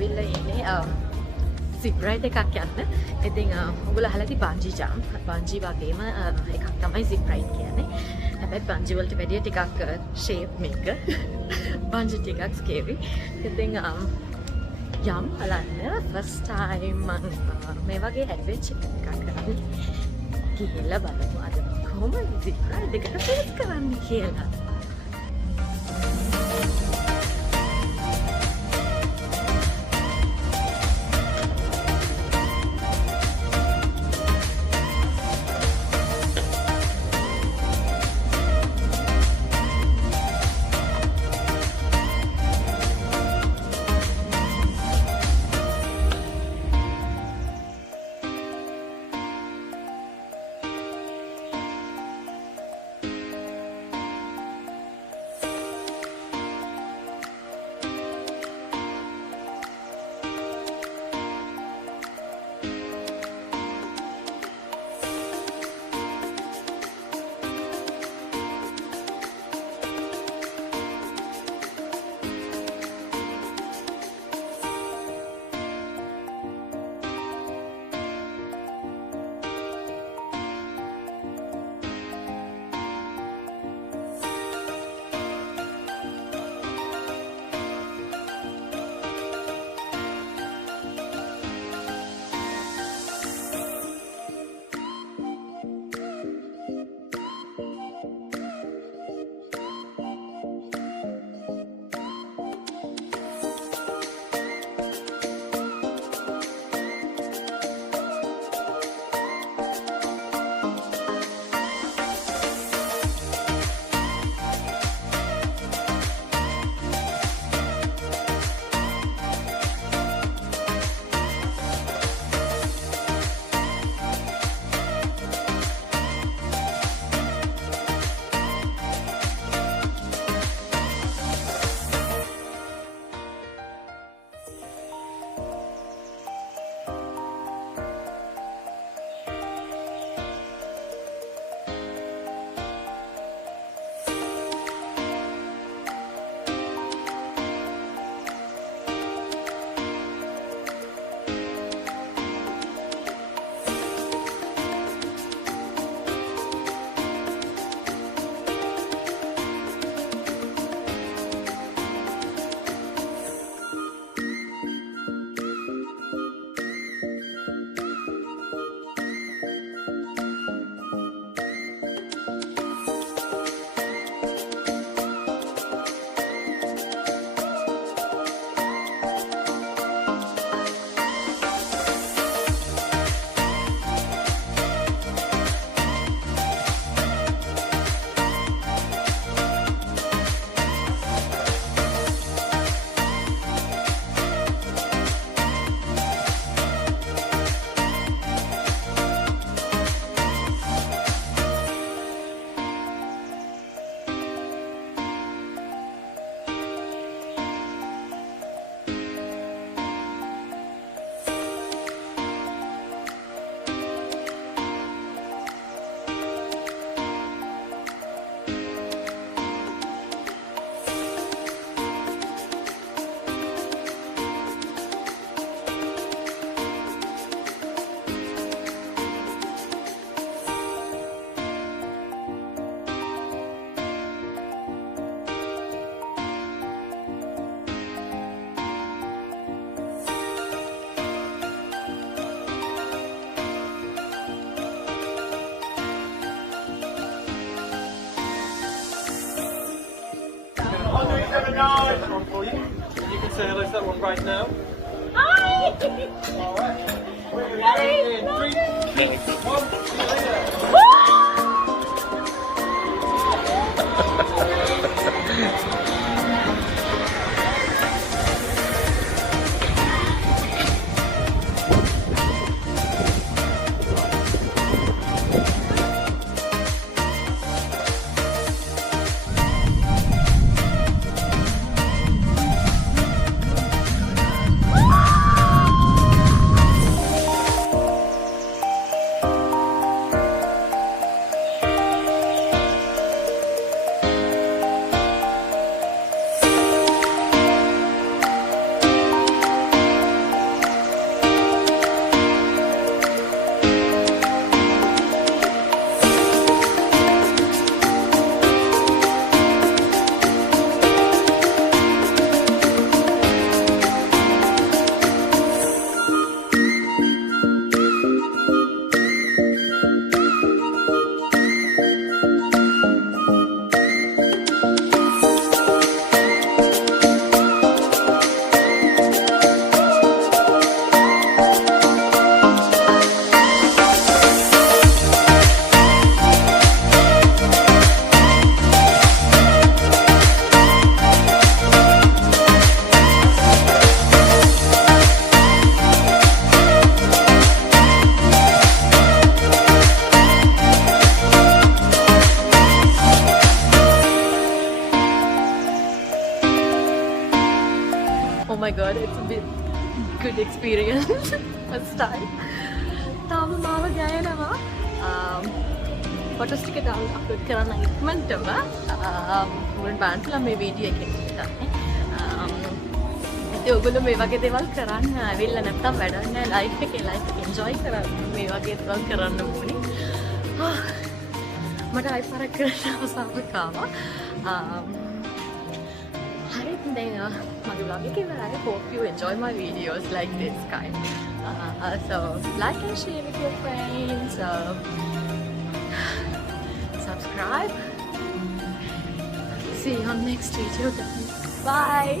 ඇවිල්ලා ඉන්නේ zip ride එකක් යන්න. ඉතින් ඔයගොල්ලෝ අහලා ඇති bungee jump. bungee වගේම එකක් තමයි zip ride කියන්නේ. හැබැයි bungee වලට වැඩිය ටිකක් shape මේක. bungee ටිකක් scary. ඉතින් යම් බලන්න first time මම මේ වගේ adventure එකක් කරන්නේ. කියලා බලමු අද කොහොමද zip ride එකට face කරන්නේ කියලා. That one for you. You can say hello to that one right now. Hi! Alright. Ready? In 3, 2, 1, see you later. my god, it's a bit good experience. First time. තාම මාව ගෑනවා. ෆොටෝස් ටික දාලා අප්ලෝඩ් කරන්න ඉක්මනටම. මුලින් බලන්න මේ වීඩියෝ එකෙන් හිතන්නේ. ඉතින් ඔයගොල්ලෝ මේ වගේ දේවල් කරන්න ඇවිල්ලා නැත්තම් වැඩක් නැහැ. ලයිෆ් එකේ එන්ජොයි කරන්න මේ වගේ දේවල් කරන්න ඕනේ. මට ආයි පාරක් කරන්න අවස්ථාවක් ආවා. Hi, my vlog is I hope you enjoy my videos like this kind. So like and share with your friends. Subscribe. See you on next video, guys. Bye.